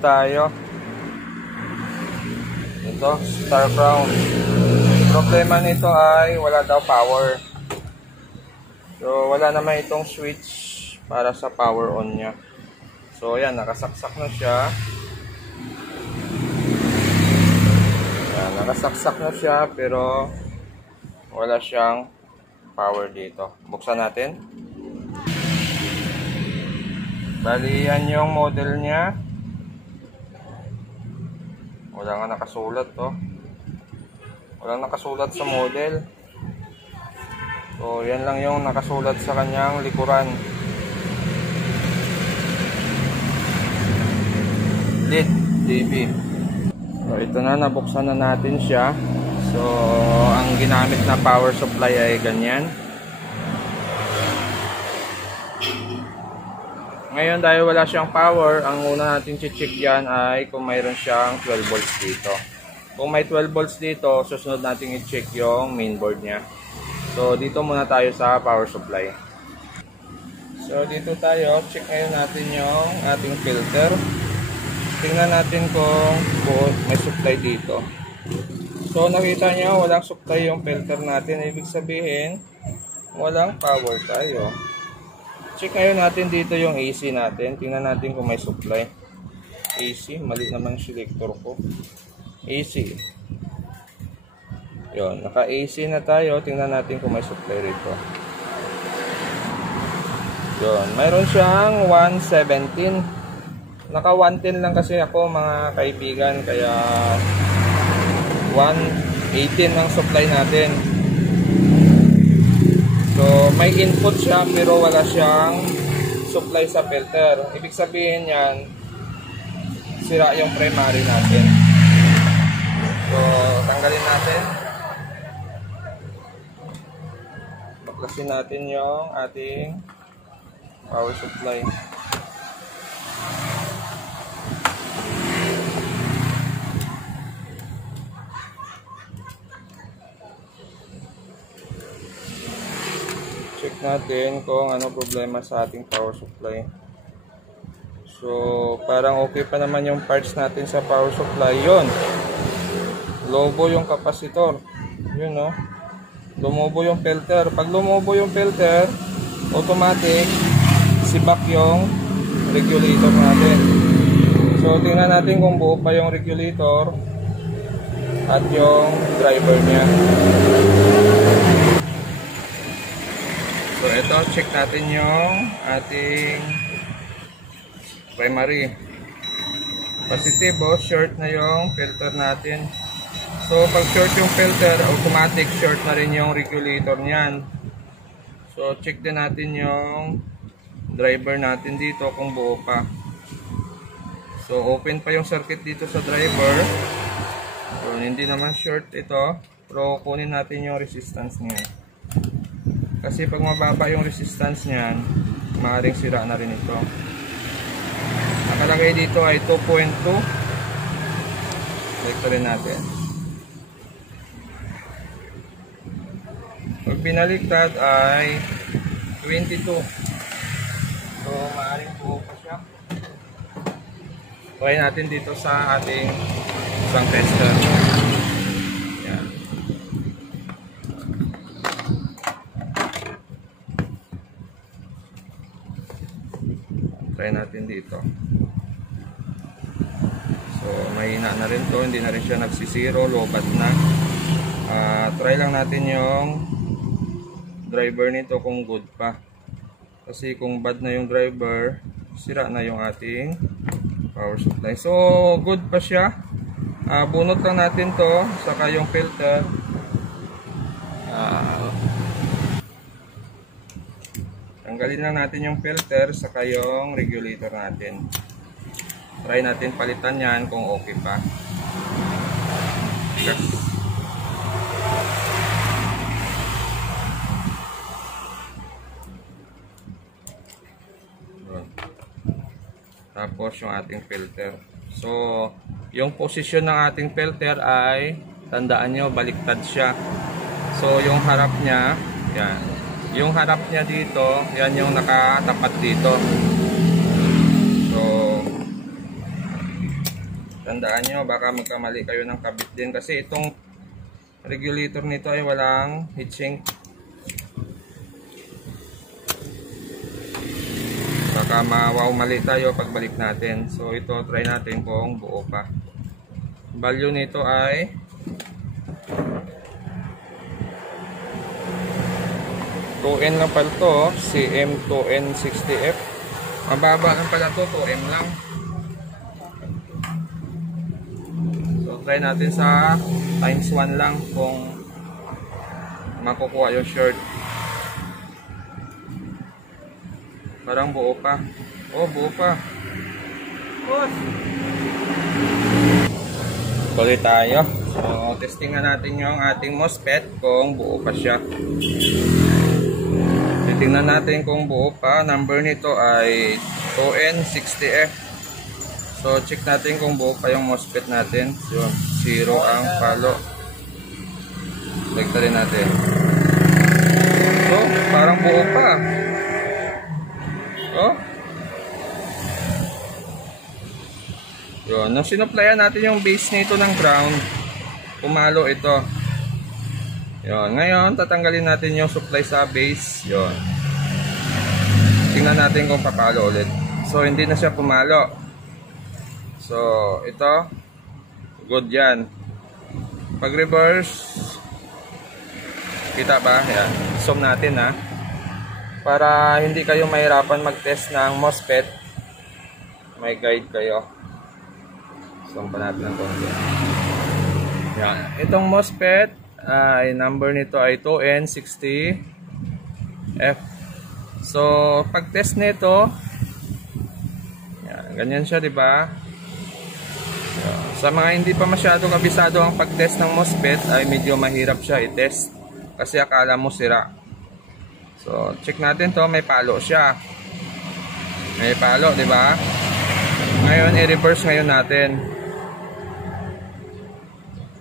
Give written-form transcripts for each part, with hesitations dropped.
tayo. Ito, Star Crown. Problema nito ay wala daw power. So wala naman itong switch para sa power on nya. So ayan, nakasaksak na siya. Ayan, nakasaksak na siya pero wala siyang power dito. Buksan natin. Bali yan yung model nya. Wala nga nakasulat to. Walang nakasulat sa model. So yan lang yung nakasulat sa kanyang likuran. LED TV. So ito na, nabuksan na natin siya. So ang ginamit na power supply ay ganyan. Ngayon dahil wala siyang power, ang una natin check yan ay kung mayroon siyang 12 volts dito. Kung may 12 volts dito, susunod natin i-check yung mainboard niya. So dito muna tayo sa power supply. So dito tayo, check ngayon natin yung ating filter. Tingnan natin kung may supply dito. So nakita nyo, walang supply yung filter natin. Ibig sabihin, walang power tayo. Check ngayon natin dito yung AC natin. Tingnan natin kung may supply. AC, mali naman yung selector ko. AC. Yun, naka-AC na tayo. Tingnan natin kung may supply rito. Yun, mayroon siyang 117. Naka 110 lang kasi ako mga kaibigan. Kaya 118 ang supply natin. So, may input siya pero wala siyang supply sa filter. Ibig sabihin yan, sira yung primary natin. So, tanggalin natin. Baklasin natin yung ating power supply. Check natin kung ano problema sa ating power supply. So, parang okay pa naman yung parts natin sa power supply. Yun. Lobo yung capacitor. Yun, no? Lumobo yung filter. Pag lumobo yung filter, automatic, sibak yung regulator natin. So, tingnan natin kung buo pa yung regulator at yung driver niya. So, ito, check natin yung ating primary. Positive, short na yung filter natin. So, pag short yung filter, automatic short na rin yung regulator niyan. So, check din natin yung driver natin dito kung buo pa. So, open pa yung circuit dito sa driver. So, hindi naman short ito. Pero, kunin natin yung resistance niya. Kasi pag mababa yung resistance niyan, maaaring sira na rin ito. Nakalagay dito ay 2.2. Ito rin natin. Pag binaliktad ay 22. So, maaaring buo pa siya. Try natin dito sa ating isang tester. Yan. Try natin dito. So, mahina na rin to. Hindi na rin siya nagsisiro. Lobat na. Try lang natin yung driver nito kung good pa. Kasi kung bad na yung driver, sira na yung ating power supply. So, good pa siya. Bunot lang natin to. Saka yung filter. Tanggalin lang natin yung filter. Saka yung regulator natin. Try natin palitan yan kung okay pa. Yes. Tapos yung ating filter. So, yung posisyon ng ating filter ay, tandaan nyo, baliktad siya. So, yung harap niya, yan. Yung harap niya dito, yan yung nakatapat dito. So, Tandaan nyo, baka magkamali kayo ng kabit din. Kasi itong regulator nito ay walang heatsink. Baka mali tayo pagbalik natin. So ito, try natin kung buo pa. Value nito ay 2N lang pala to, CM2N60F. Mababa lang pala to, 2M lang. So try natin sa times 1 lang kung makukuha yung short. Parang buo pa. Oh, buo pa. Tuloy tayo. So, testing na natin yung ating MOSFET kung buo pa siya. Titingnan natin kung buo pa. Number nito ay 2N60F. So, check natin kung buo pa yung MOSFET natin. Yun, 0 ang palo. Select rin natin. So, parang buo pa. Oh. Yun, nung sinuplayan natin yung base nito ng ground, pumalo ito. Yun, ngayon tatanggalin natin yung supply sa base. Yun. Tingnan natin kung papalo ulit. So hindi na siya pumalo. So ito, good yan. Pag reverse, kita ba? Yan. Zoom natin ha. Para hindi kayo mahirapan mag-test ng MOSFET, may guide kayo. Zoom pa natin ng konti. Yan. Itong MOSFET, ay number nito ay 2N60F. So, pag-test nito, yan, ganyan siya, di ba? Sa mga hindi pa masyado kabisado ang pag-test ng MOSFET, ay medyo mahirap siya i-test kasi akala mo sira. So, check natin to, may palo siya. May palo, di ba? Ngayon, i-reverse ngayon natin.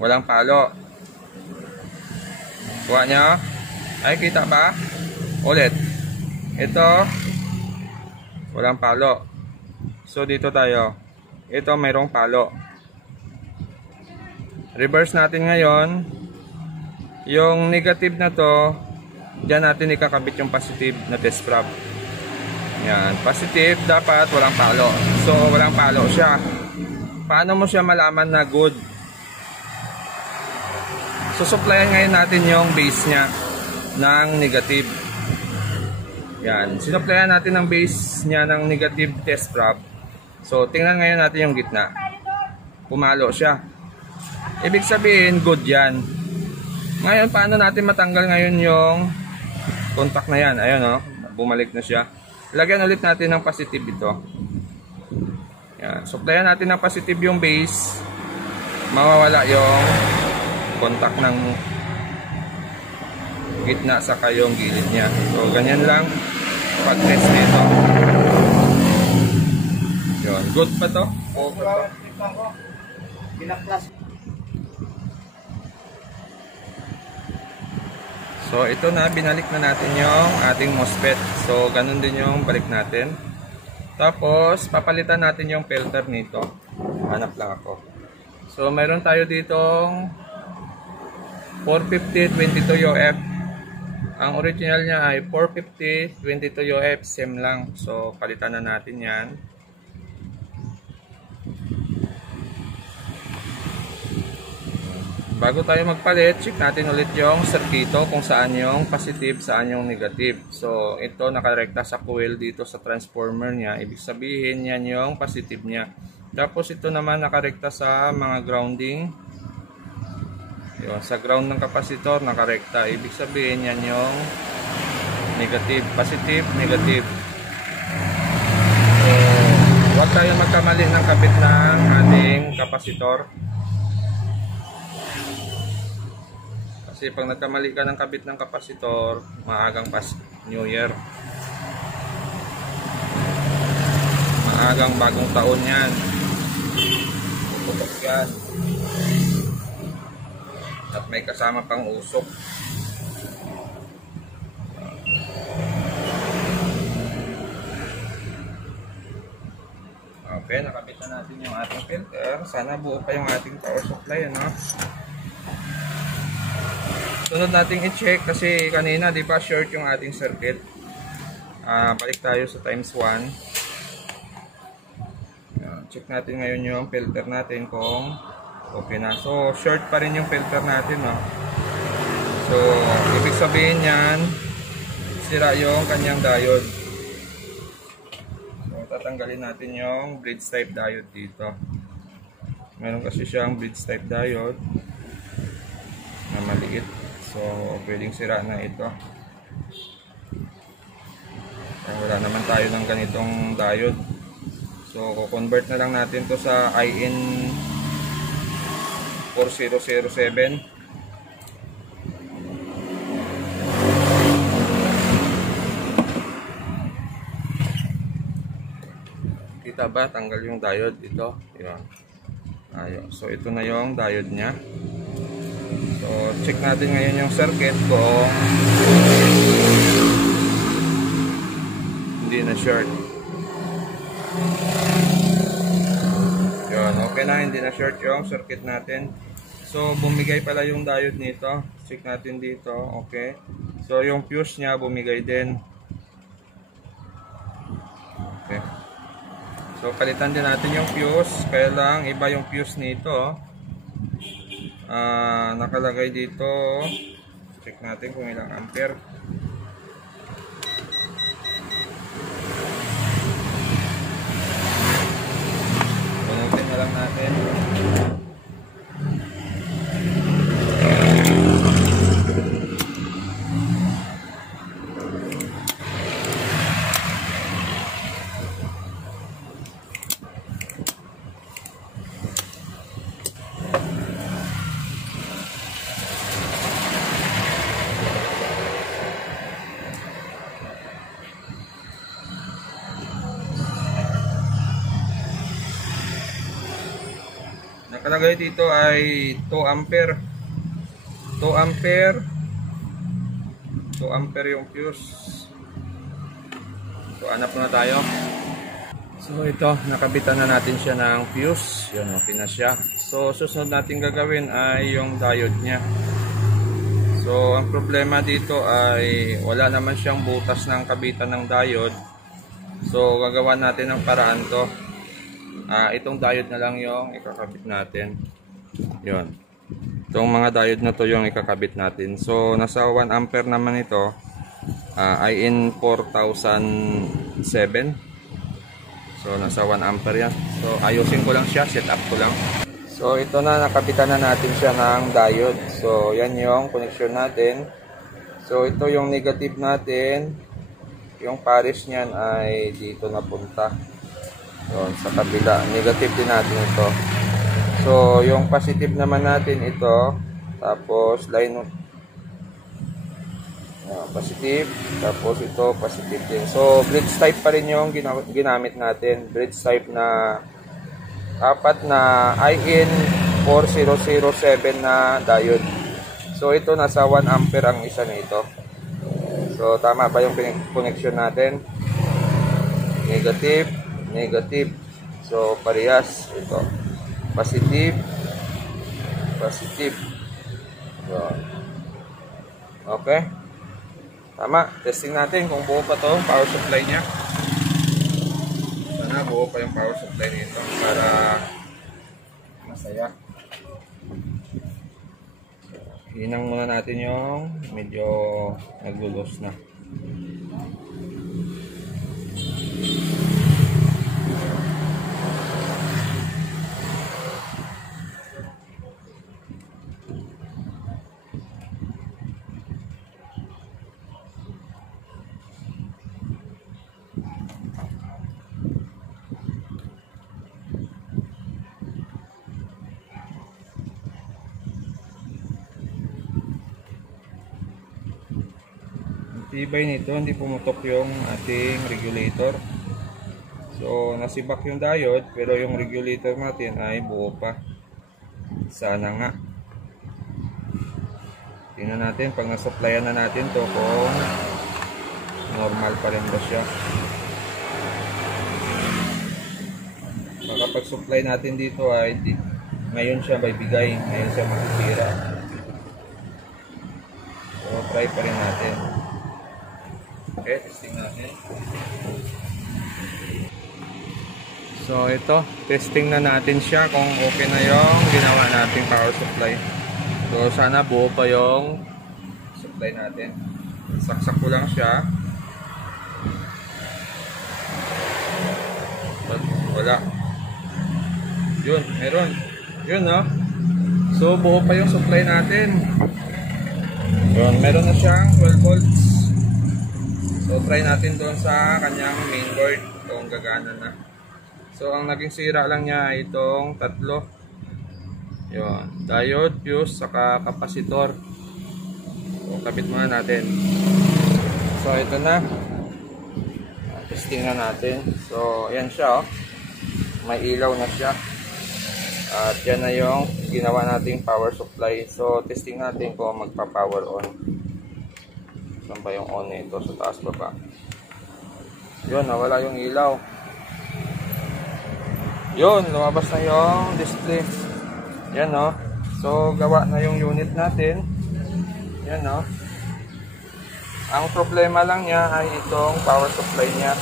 Walang palo. Kuha nyo. Ay, kita ba? Ulit. Ito, walang palo. So, dito tayo. Ito, mayroong palo. Reverse natin ngayon. Yung negative na to, diyan natin ikakabit yung positive na test probe. Yan, positive dapat walang palo. So walang palo siya. Paano mo siya malaman na good? Susuplayan ngayon natin yung base niya ng negative. Yan, sinuplayan natin ang base niya ng negative test probe. So tingnan ngayon natin yung gitna. Pumalo siya. Ibig sabihin good yan. Ngayon paano natin matanggal ngayon yung contact na yan? Ayun o, bumalik na siya. Lagyan ulit natin ng positive ito. Yan. Supplyan natin ng positive yung base. Mawawala yung contact ng gitna sa kayong gilid niya. So, ganyan lang pag-test nito. Yun. Good pa to? Okay pa. So ito na, binalik na natin yung ating MOSFET. So ganun din yung balik natin. Tapos papalitan natin yung filter nito. Hanap lang ako. So mayroon tayo ditong 450 22 UF. Ang original niya ay 450 22 UF, same lang. So palitan na natin yan. Bago tayo magpalit, check natin ulit yung circuito kung saan yung positive, saan yung negative. So, ito nakarekta sa coil dito sa transformer niya. Ibig sabihin, yan yung positive niya. Tapos, ito naman nakarekta sa mga grounding. Yun, sa ground ng kapasitor, nakarekta. Ibig sabihin, yan yung negative. Positive, negative. So, huwag tayo magkamali ng kabit ng ating kapasitor. Kasi pag nagkamali ka ng kabit ng kapasitor, maagang New Year. Maagang bagong taon yan. Putok yan. At may kasama pang usok. Okay, nakabit na natin yung ating filter. Sana buo pa yung ating power supply, ano? Sunod nating i-check kasi kanina di ba short yung ating circuit. Balik tayo sa times 1. Check natin ngayon yung filter natin kung okay na. So short pa rin yung filter natin, no? So ibig sabihin yan, sira yung kanyang diode. So tatanggalin natin yung bridge type diode dito. Meron kasi siyang bridge type diode na maliit. So pwedeng sira na ito. Wala naman tayo ng ganitong diode. So convert na lang natin to sa IN 4007. Kita ba? Tanggal yung diode ito. Yan. Ayun. So ito na yung diode niya. So check natin ngayon yung circuit kung hindi na short. Yun, okay na, hindi na short yung circuit natin. So bumigay pala yung diode nito. Check natin dito. Okay. So yung fuse niya bumigay din. Okay. So palitan din natin yung fuse. Kaya lang iba yung fuse nito. Nakalagay dito. Check natin kung ilang ampere. Bunutin na lang natin. Nakalagay dito ay 2 ampere. 2 ampere. 2 ampere yung fuse. So hanap na tayo. So ito, nakabitan na natin siya ng fuse. Yun, okay na siya. So susunod natin gagawin ay yung diode niya. So ang problema dito ay wala naman siyang butas ng kabitan ng diode. So gagawa natin ng paraan to. Itong diode na lang yung ikakabit natin. Yun. Itong mga diode na to yung ikakabit natin. So nasa 1 ampere naman ito. IN 4007. So nasa 1 ampere yan. So ayusin ko lang siya, set up ko lang. So ito na, nakabitan na natin siya ng diode. So yan yung connection natin. So ito yung negative natin. Yung pares niyan ay dito napunta. Yun, sa kabila. Negative din natin ito. So yung positive naman natin ito. Tapos line positive. Tapos ito positive din. So bridge type pa rin yung ginamit natin. Bridge type na apat na IN 4007 na diode. So ito nasa 1 ampere ang isa nito. So tama ba yung connection natin? Negative, negative. So parehas ito. Positive, positive. So, okay. Tama. Testing natin kung buo pa to power supply niya. Sana buo pa yung power supply nito para masaya. Hinang muna natin yung medyo naglulos na. Tibay nito, hindi pumutok yung ating regulator. So nasibak yung diode pero yung regulator natin ay buo pa. Sana nga. Tingnan natin pag nasupplyan na natin to kung normal pa rin ba siya. Baka kapag supply natin dito ay ngayon siya may bigay, ngayon siya masisira. So try pa rin natin. Okay, testing natin. So ito, testing na natin siya kung okay na yung ginawa nating power supply. So sana buo pa yung supply natin. Saksak ko lang siya. But wala. Yun, meron. Yun, no? So buo pa yung supply natin. Yun, meron na siyang 12 volts. So try natin doon sa kanyang mainboard kung gagana na. So ang naging sira lang niya ay itong tatlo. Yun, diode, fuse, saka kapasitor. So kapit muna natin. So ito na. Testing na natin. So ayan siya, oh. May ilaw na siya. At yan na yung ginawa nating power supply. So testing natin kung magpa-power on. Saan ba yung on nito? Sa taas baba. Yun, nawala yung ilaw. Yun, lumabas na yung display. Yan, no? So gawa na yung unit natin. Yan, no? Ang problema lang niya ay itong power supply niya.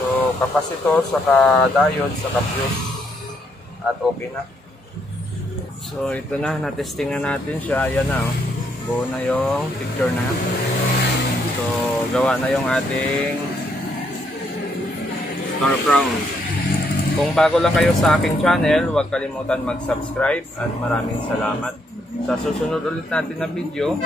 So capacitor, saka diode, saka fuse. At okay na. So ito na, natesting na natin siya. Ayan na, oh. Buo na yung picture na. So gawa na yung ating star crown. Kung bago lang kayo sa aking channel, huwag kalimutan mag-subscribe at maraming salamat. Sa susunod ulit natin na video,